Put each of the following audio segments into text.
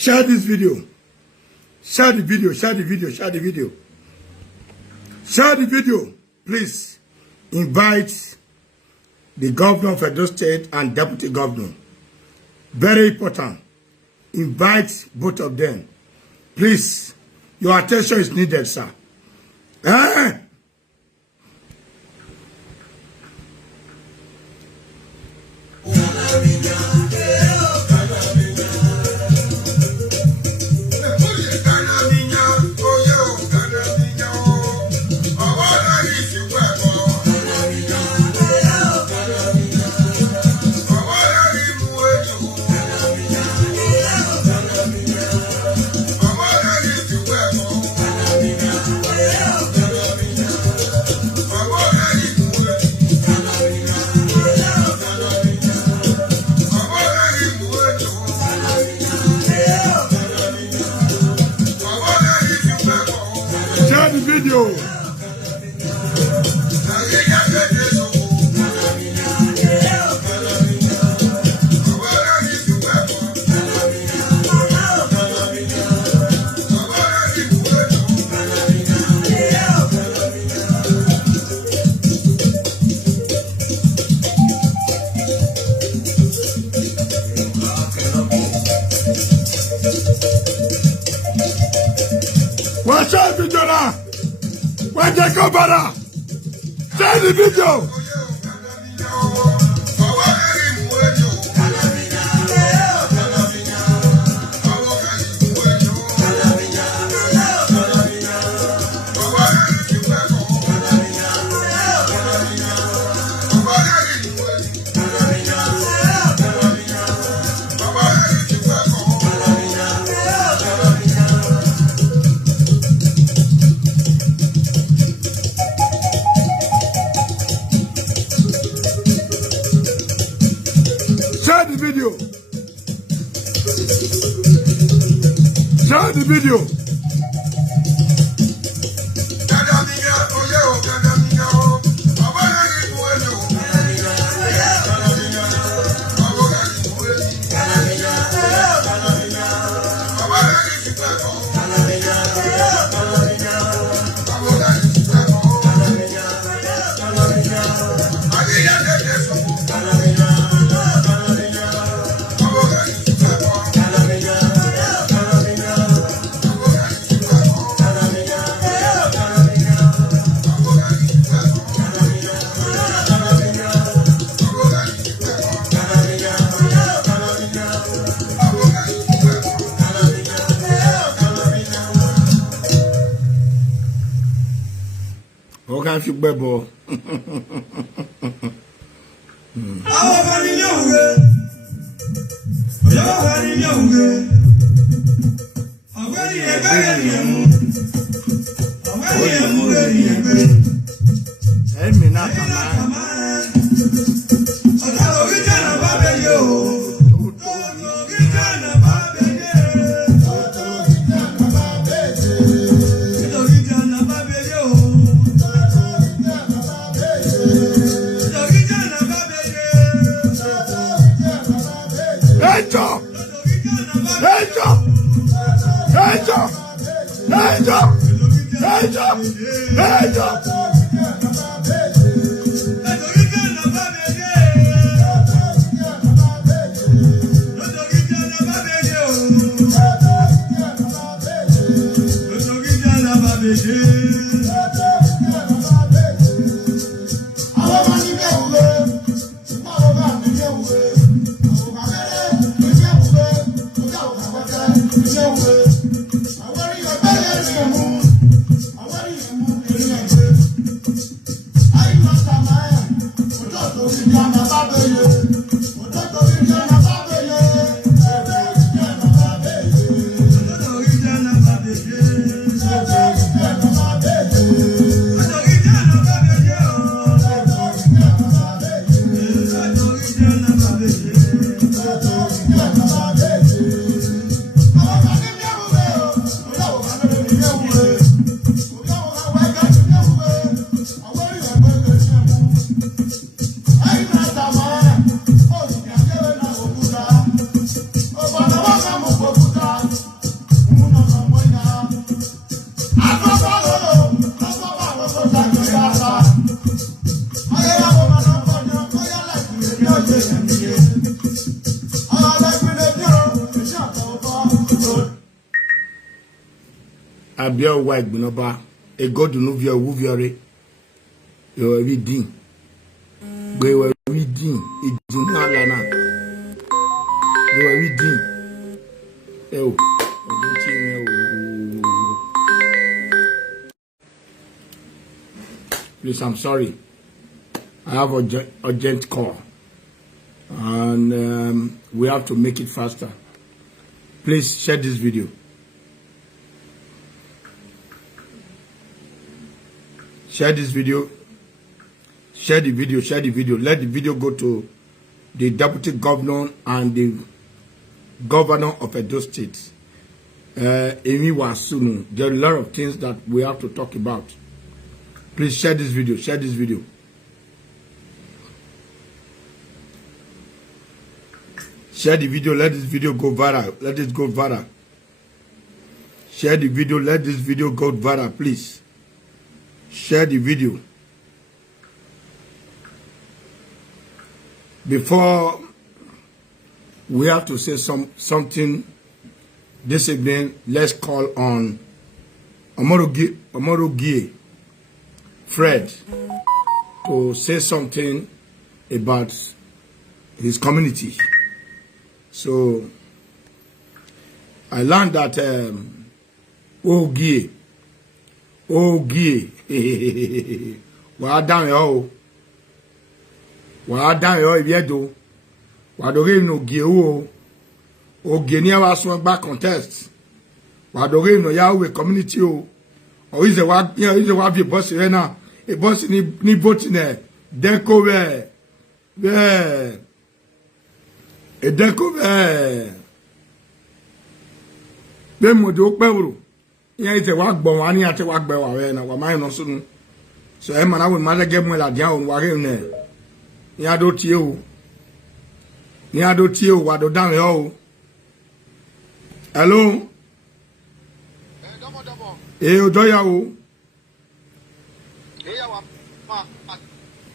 Share this video. Share the video. Share the video. Share the video. Share the video. Please invite the governor of Edo State and deputy governor. Very important. Invite both of them. Please, your attention is needed, sir. Video. Watch out video now. Watch the camera. Share the video. Share the video. Share the video. Can't you bebo? Abia white binoba e god no via wo viare yo every din gbe we every din e din na la na yo every din o please, I'm sorry, I have a urgent call and we have to make it faster. Please share this video. Share this video. Share the video. Share the video. Let the video go to the deputy governor and the governor of Edo State. There are a lot of things that we have to talk about. Please share this video. Share this video. Share the video. Let this video go viral. Let it go viral. Share the video. Let this video go viral, please. Share the video. Before we have to say something this evening, let's call on Omg Fred to say something about his community. So I learned that OG wa down yo ibiedo wa do re no gie o ogie ni wa so back contest wa do re no ya we community o is the wa be boss re na e boss ni vote ne denko we e denko be mo do pewro yan ite wa gbon wa ni ati wa gbe wa we na wa mai no sunu so e mana we ma le ge mo la dia o wa re ne ni ado tie o wa do down yo. Hello o do ya o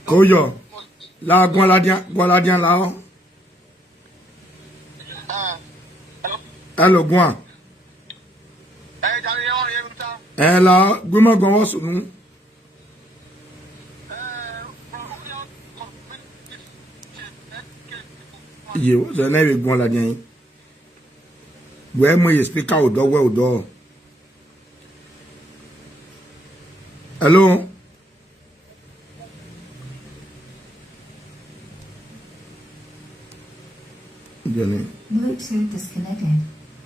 ko yo la gon la dia la o. Hello gon la gbema gon wo sunu yo so na be gon la dia we mo speaker o do. Hello Bluetooth disconnected.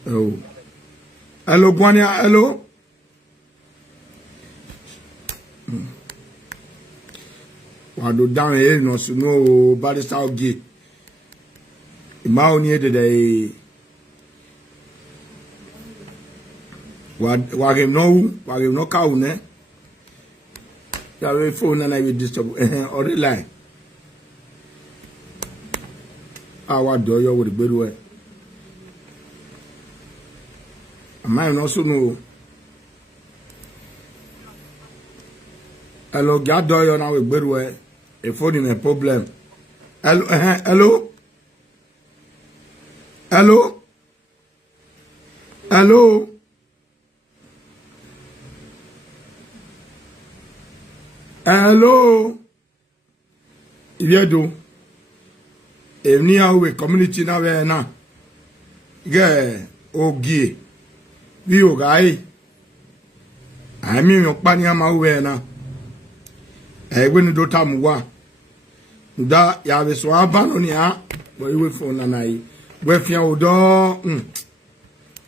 Oh. Hello, Guania. Hello. Wado down here no so no barista ogi. Ima oni de wa game no ka une. Ya we phone na we disturb or the line. Awa do yo with gberu e. Am no so no. Hello, God do yo na we gberu e. E phone in a problem. Hello, hello. Hello. Hello. Hello. Ibiedo. Evni awe community na we na. Ge ogie. Bi o gai. Ami mi opa ni ama we na. Egbe ni do tam wa. Da ya be so aba no ni a. Bo iwe phone na nai. We fia odo.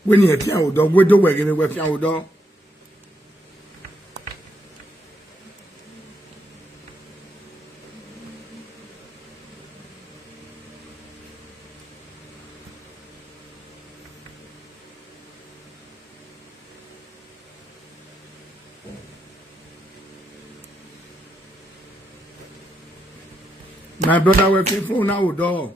We ni e fia odo. We do we ge we fia odo. My brother will pay for now door.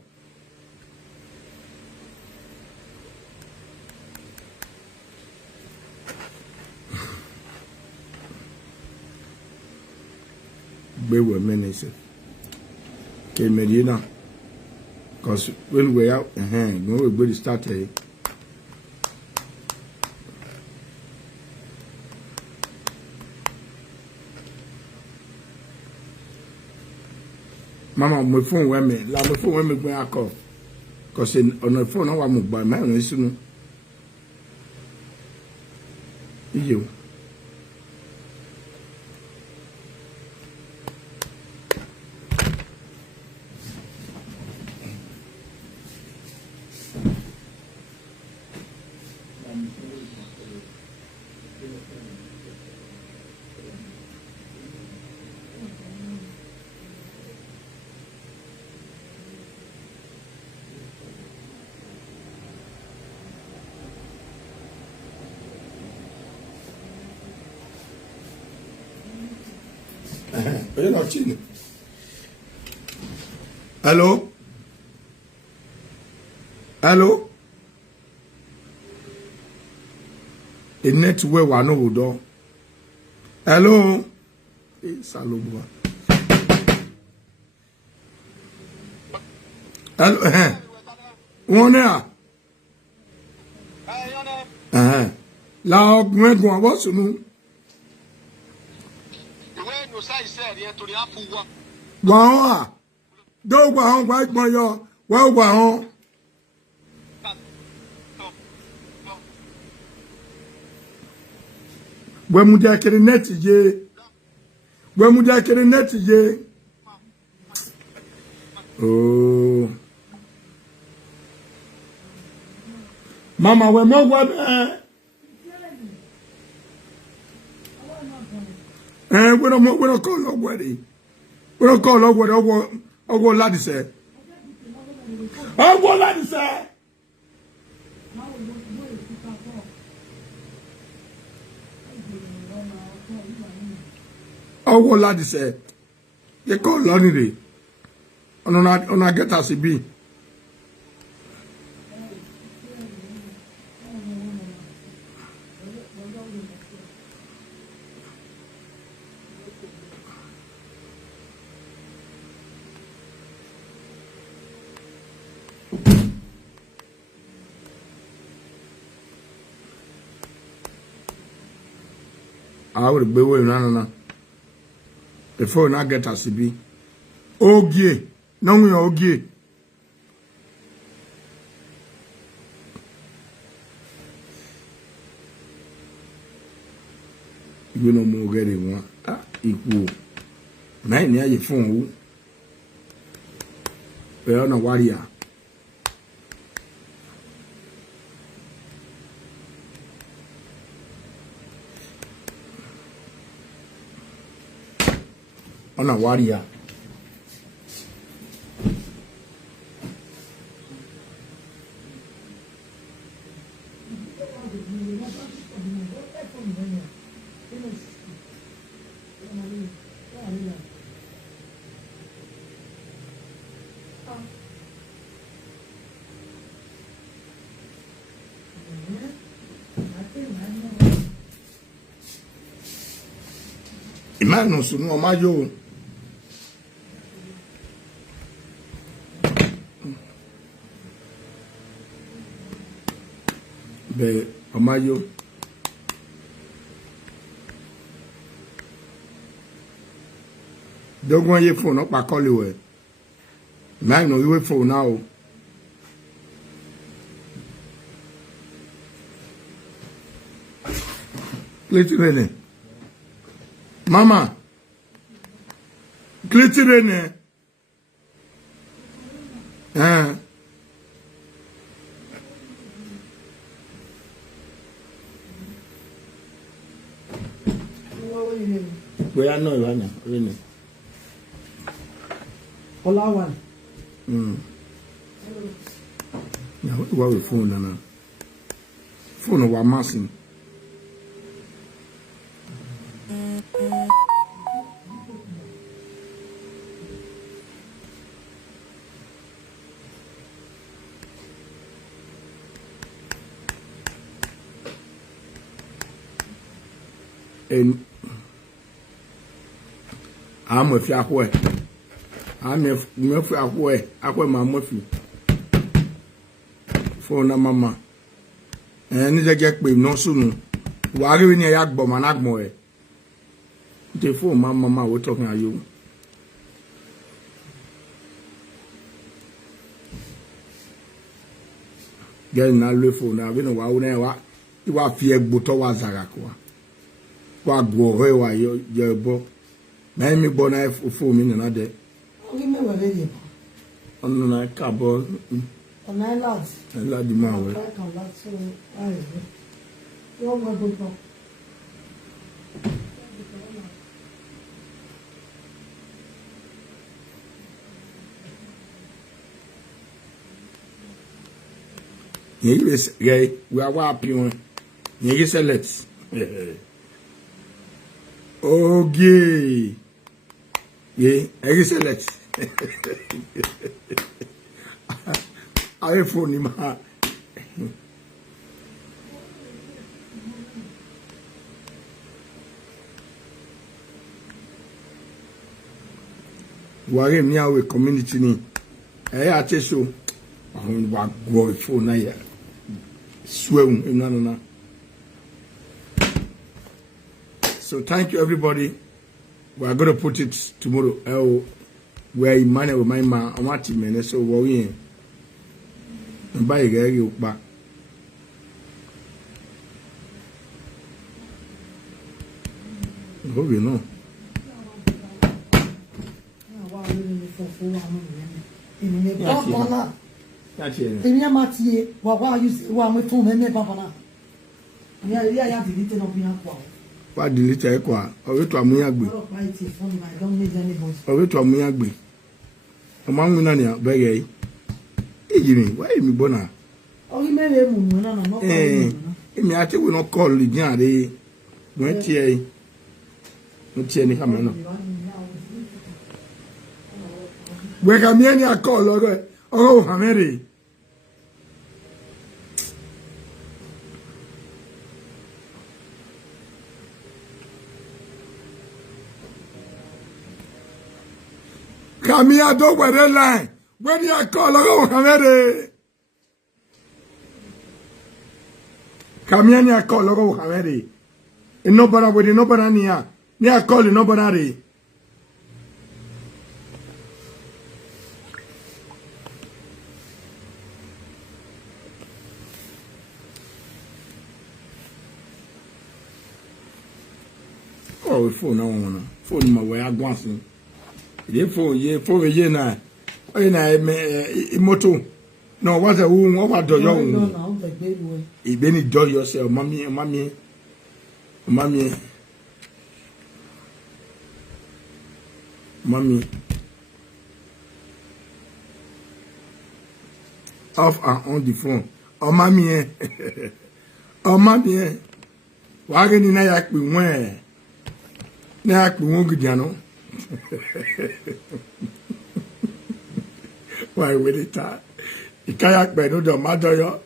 Be with minister. Okay, Medina. Because when we out, when we start Mama, my phone where me, la my phone where me going call. Cause on the phone I want buy my own soon. You. You're not cheating. Hello? Hello? The next way we know do. Hello? Salobua. Hello? One here. La ogmegun abosu nu. Wow. Do wow, white boy, yo. Wow, wow. When would I get a net ye? When would I get a net ye? Oh. Mama, we're more what? We don't call nobody. We don't call nobody. I'll go, laddie say. I'll go, laddie say. I'll go, laddie say. They call Lonnie. On a get us a B. I would be with no. Before not get us a B. OG. No, we OG. You know more getting one. Equal. Man, near your phone. We're on a warrior. On a warrior. Imagine so no majo. Be amayo. Don't want your phone up by call you. Man, no, you wait for now. Glitter Mama. Glitter in there. Where I know you are now, really. Hola, one. Now, what we phone now? Phone was massing. And I'm with Yahweh. I'm with Yahweh. I'm with you. For na mama. And the get with no soon. Why are you in a yak bomb and agmoe? The phone, mama, we're talking to you. Getting a little phone now. We know what you are fear, but was Zarakwa. What go away, your book. Me bona for me another. Give me what it is. On the cabo. On my lads. I love the man. Yes, gay. We are wiping. Yes, let's. Okay. Yeah, excellent. I phone him. Wari mi awe community ni. Ate so. Ahun wa go phone na ya. Swem no. So thank you everybody. We are going to put it tomorrow. Where Emmanuel with my man, I want him, and so worrying. And buy you back. Hope you know. What delete a qua? Or to Amuyagbe? Or to Amuyagbe? Among Minania, Begay. Jimmy, why me bona? Oh, you may have no. Eh, I will not call the Jari. Went here. Not see any hammer. Where can many a call or oh, Hameri? Come here, don't wear the line. When you are call oh, Hameri. Come here, you call oh, Hameri. And nobody with nobody near. Near calling nobody. Oh, phone now, phone my way. I want to. The phone, yeah, for a year now. Oh, yeah, moto. No, what a woman, what do you? If any do yourself, mommy, mommy, mommy, mommy. Off and on the phone. Oh, mommy, oh, mommy. Why can you not act me when? Nak won't get no. Why will it? The kayak bed no the mother yo.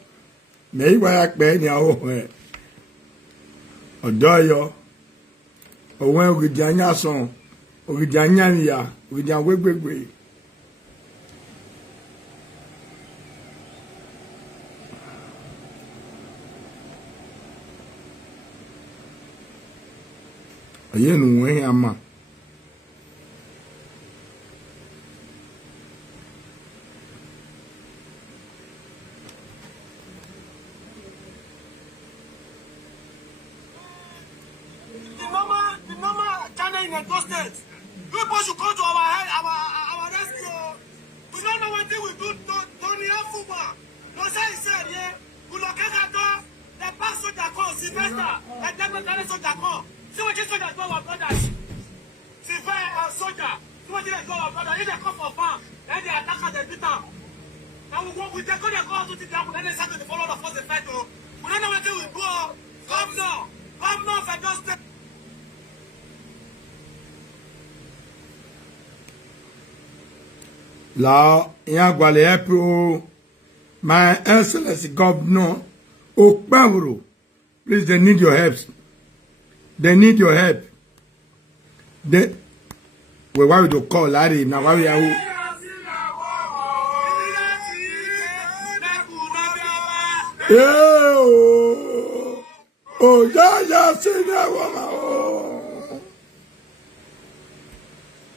May kayak bed ya o he. Odo yo. O wen o gidanya son. O gidanya ni ya. O gidanya wegbegbe. Aye no wen ama. The normal channel in Edo State. You people should come to our rescue. We don't know what they will do. Don't have football. No say said yeah. We look at that. The back soldier call Sylvester. And then the soldier call. See what you soldiers do our brothers. Sylvester soldier. See what you do our brothers. If they come for farm, then they attack and they beat them. And we take on the call to the devil. Then they start to follow the force the fight. We don't know what they will do. Come now for Edo State. La Yagwale Aproko, my Excellency Governor OKPAMEN, please, they need your help. They need your help. They, well, why would you call Larry? Now, why are you? Oh, yeah, see that woman.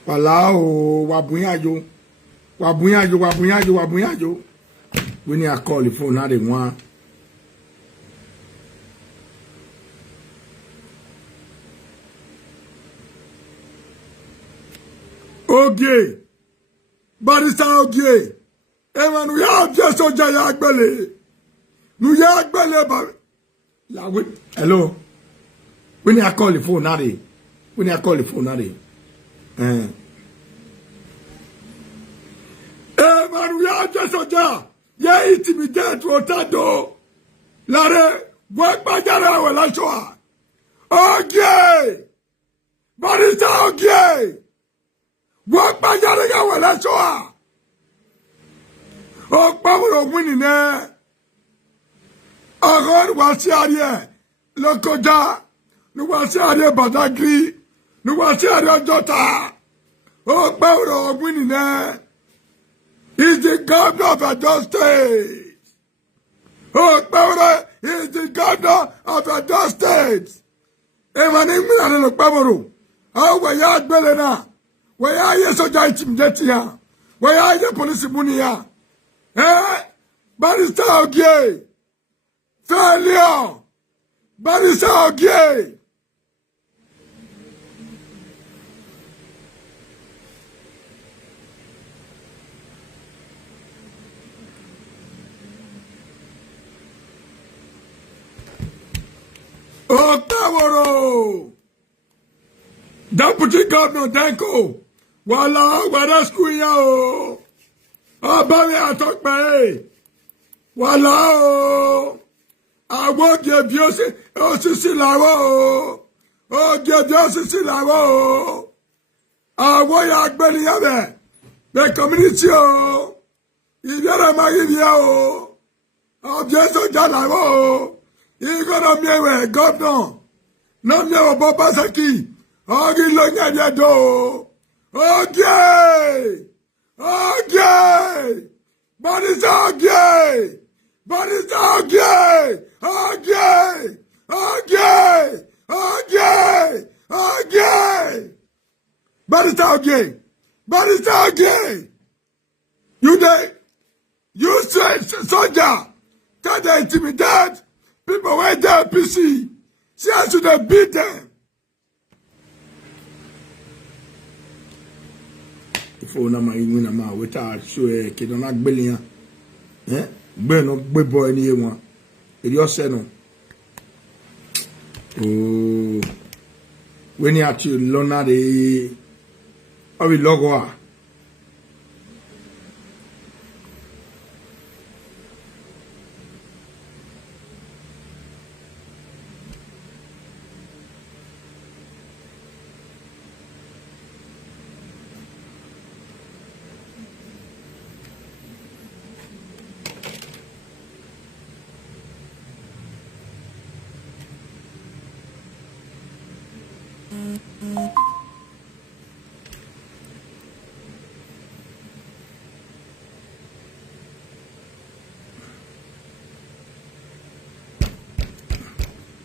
Walao, wabuyajo. Wabuyajo. We need to call the phone now. They want. Okay. Barista okay. Eman, we have just so Jayagbele. New York Bele. Hello. We need to call the phone now. We need to call the phone now. Man, we are just on there. Yeah, intimidate Rotando. Lare, work by Jara, well, I saw. Okay. But it's okay. Work by Jara, well, I saw. Oh, power of winning there. I was here. Lokoja. No was here, Badagri. No was here, daughter. Oh, power of winning there. He's the governor of Edo State. Oh, Power is the governor of Edo State. Emanimina OKPAMEN. Oh, where you at Belena? Where are you so jaitim? Where are you police munia? Eh? Barista Ogie. Failure. Barista Ogie. Otaworo. Deputy Governor Danko. Wala, wala skuya o. Abale atokpe. Wala o. Awo gebi osisi lawo o. O gebi osisi lawo o. Awo ya agbeni yabe. The community o. Ibere magidia o. Objeso jalawo o. Igoro miewe governor. No miewe Boba Saki. Ogi lo nyanya do. Okay. Okay. Barista okay. Barista okay. Okay. Okay. Okay. Okay. Barista okay. Barista okay. You there? You say soldier. Can they intimidate people where they PC? See how should they beat them? Ifo na ma inu na ma weta so ke do na gbele yan gbe no gbe boy ni e won eri ose no o we ni ati lona de o bi logo a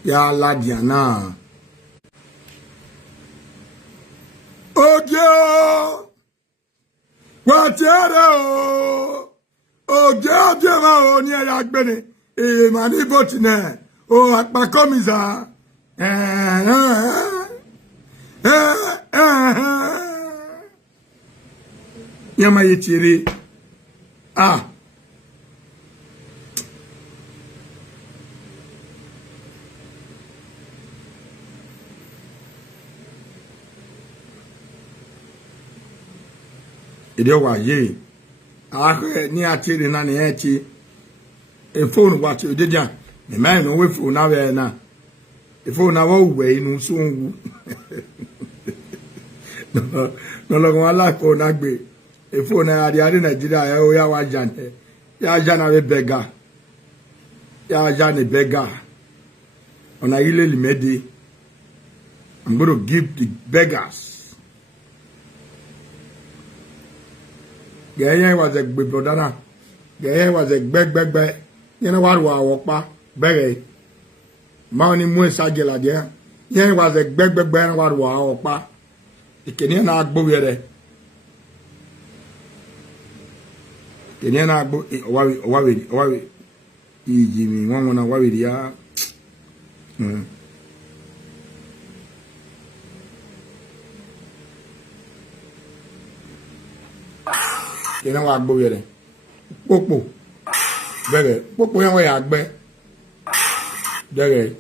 ya la diana ojo watiere ojo ma o ni ya gbene e ma ni botine o apako mi za yama yetire ide wa ye ni atire na ne echi e phone wa ti odeja me mai no we phone na we na e phone na wa we inu so nwu no lo wa la ko na gbe e phone na adi Nigeria e o ya wa jane ya jana we beggar ya jane beggar ona ile limede. I'm going to give the beggars. Gaya was a big brother. Gaya was a beg. You know what? Wa beg. Money more sagela there. Yeah, was a beg. What wa it can not go there. Can you not go? Worry. Jimmy, one wanna worry ya. You know what? Go there. Popo. Bebe. Popo yan way agbe. Dere.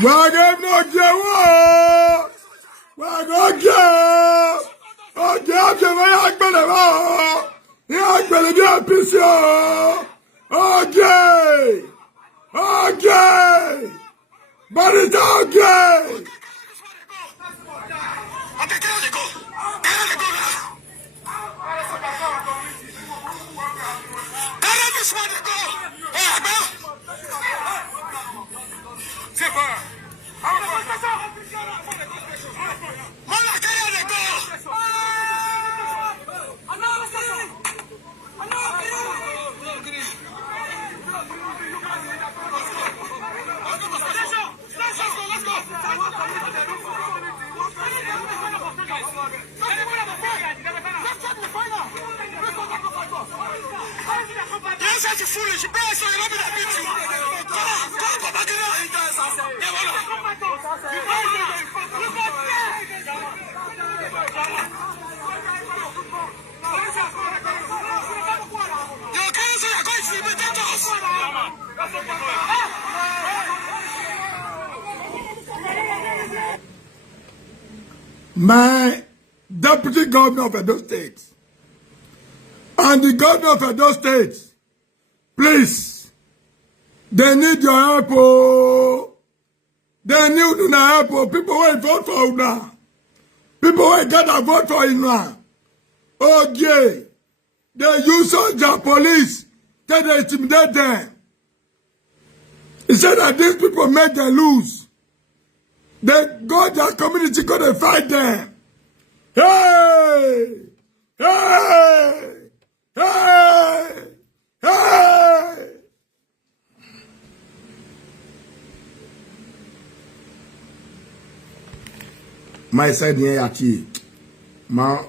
Wagem no jewo. Wagoge. Oje wa agbele wa. Ya agbele bi apisio. Oje. Barita oje. This one they go. Hey, bro. Say, bro. Malakaya they go. Let's go. You're such a foolish. You better say, let me that beat you. Go back in there. You're going to say you're going to be dangerous. My deputy governor of Edo State and the governor of Edo State, please, they need your help. Oh. They need your help. Oh. People will vote for you now. People will get a vote for you now. Oh, yeah. They use soldier police to intimidate them. He said that these people make them lose. They go their community, go to fight them. Hey! Hey! Hey! Hey! My side near Yaki. Ma.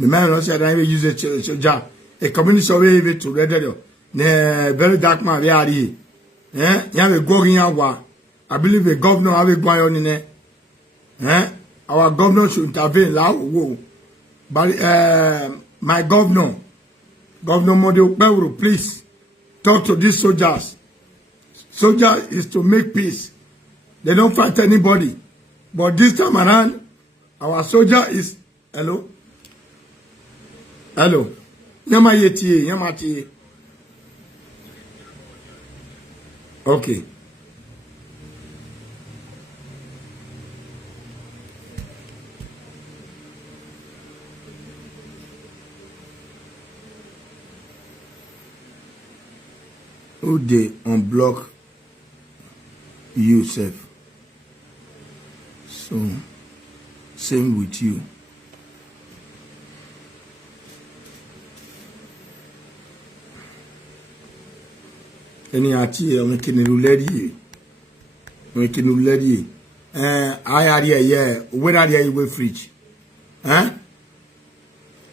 The man also said I will use a job. A community survey to read ne very dark man we are here. Eh? You have a going out. I believe the governor have a going on in there. Eh? Our governor should intervene now. But my governor, Governor Omg Epa, please talk to these soldiers. Soldier is to make peace. They don't fight anybody. But this time around, our soldier is hello. Hello. Yama yeti, yama ti. Okay. Who they unblock yourself? So, same with you. Any ati on kinu lady. On kinu lady. I had here, when are you with fridge? Huh?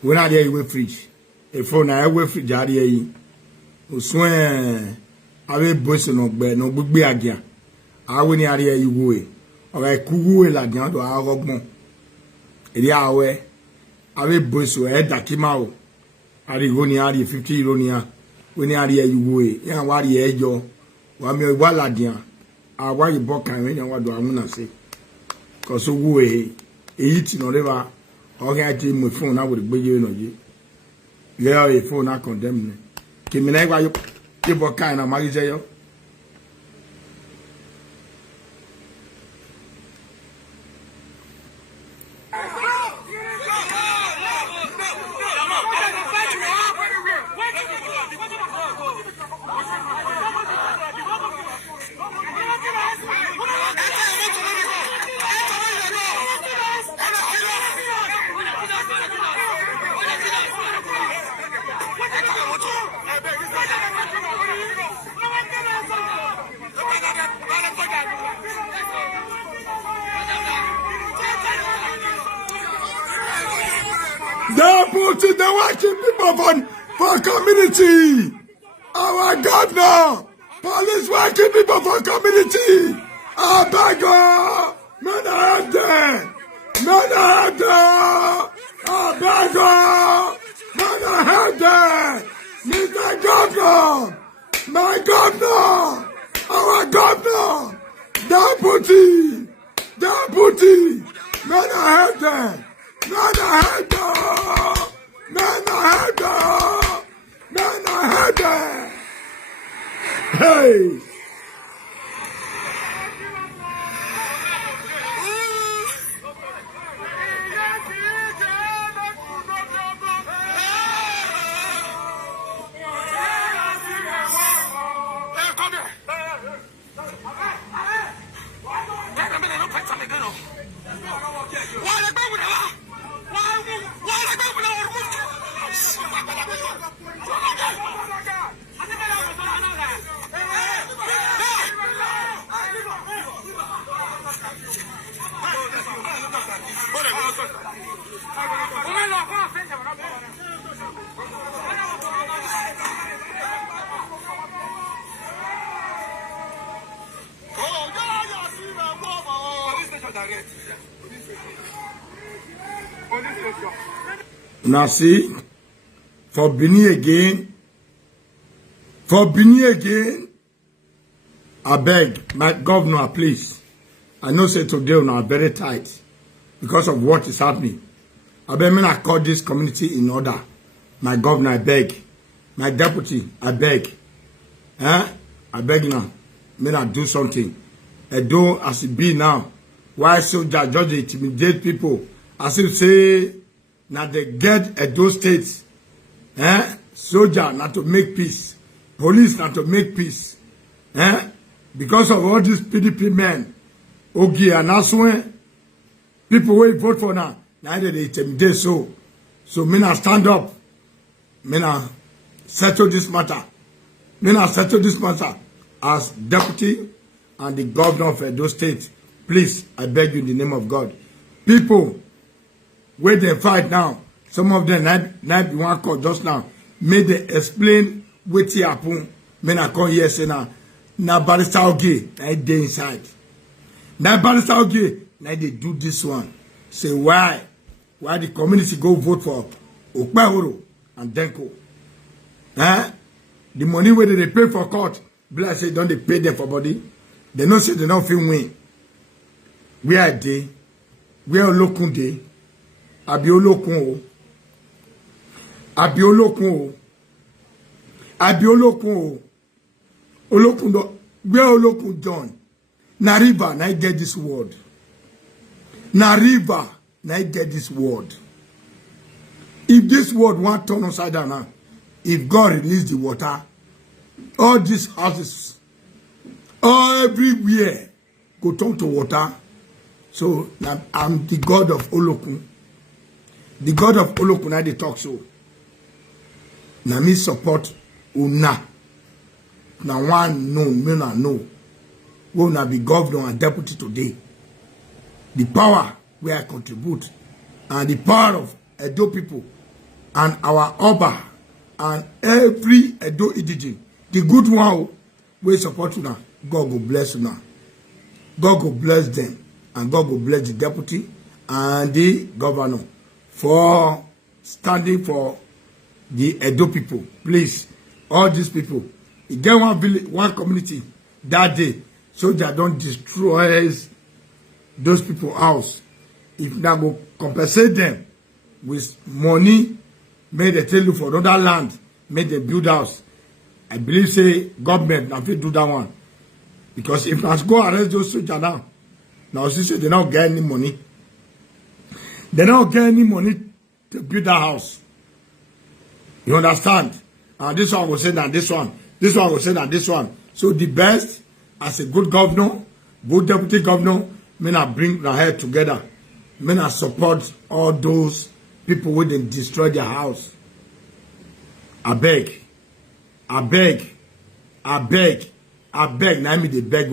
When are you with fridge? A phone I with fridge are here. Oswen awe boss no gbegbe agia. Awe ni are you way. Ora kuwu la dian do arogbon. Eri awe boss o e dakima o. Ari go ni ari 50 euro ni a. We ni ari you way. Yan wa ri ejo. Wa mi wa la dian. Awa yi bokan we yan wa do amuna se. Cause owo e ti no leva. O ga ti mo phone na wo gbeje no je. Le o phone na condemn me. Kimina gwa yo ibo kan na magije yo. They're putting the watching people for community. Our governor, police working people for community. Our beggar, men are there. Men are there. Our beggar, men are there. Mr. Governor, my governor, our governor, deputy, men are there. Men ahead. Men ahead. Men ahead. Hey. Now see, for Benin again, I beg, my governor, please. I know say today we are very tight because of what is happening. I beg me I call this community in order. My governor, I beg. My deputy, I beg. I beg now. Me I do something. I do as it be now. Why soldier judge intimidate people? As if say now they get at those states. Soldier not to make peace. Police not to make peace. Because of all these PDP men. Okay, and that's when people will vote for now. Now they intimidate so. So me not stand up. Me not settle this matter. Me not settle this matter as deputy and the governor of Edo State. Please, I beg you in the name of God. People, where they fight now, some of them not be one call just now. May they explain what happened. Men I come here say now barrister okay, now they inside. Now barrister okay, now they do this one. Say why the community go vote for Okpahoro and Denko? The money where they pay for court, be like say don't they pay them for body? They don't say they don't feel win. Where are they? Where are Lokunde? Abiolokun. Olokun, where Olokun John? Na river, na get this word. Na river, na get this word. If this word won't turn upside down now, if God release the water, all these houses, everywhere, go turn to water. So I'm the God of Olokun. The God of Olokun, I they talk so. Now me support una. Now one know, me not know. Will not be governor and deputy today. The power where I contribute and the power of Edo people and our Oba and every Edo indigene, the good one we support una. God will bless una. God will bless them. And God will bless the deputy and the governor for standing for the Edo people. Please, all these people, you get one village, one community that day, so that don't destroy those people's house. If now go compensate them with money, may they tell you for another land, may they build house. I believe say government now fit do that one. Because if I go arrest those soldiers now see they don't get any money. They don't get any money to build that house. You understand? And this one will say that this one. This one will say that this one. So the best, as a good governor, good deputy governor, may not bring their head together. May not support all those people who didn't destroy their house. I beg. Now me they beg.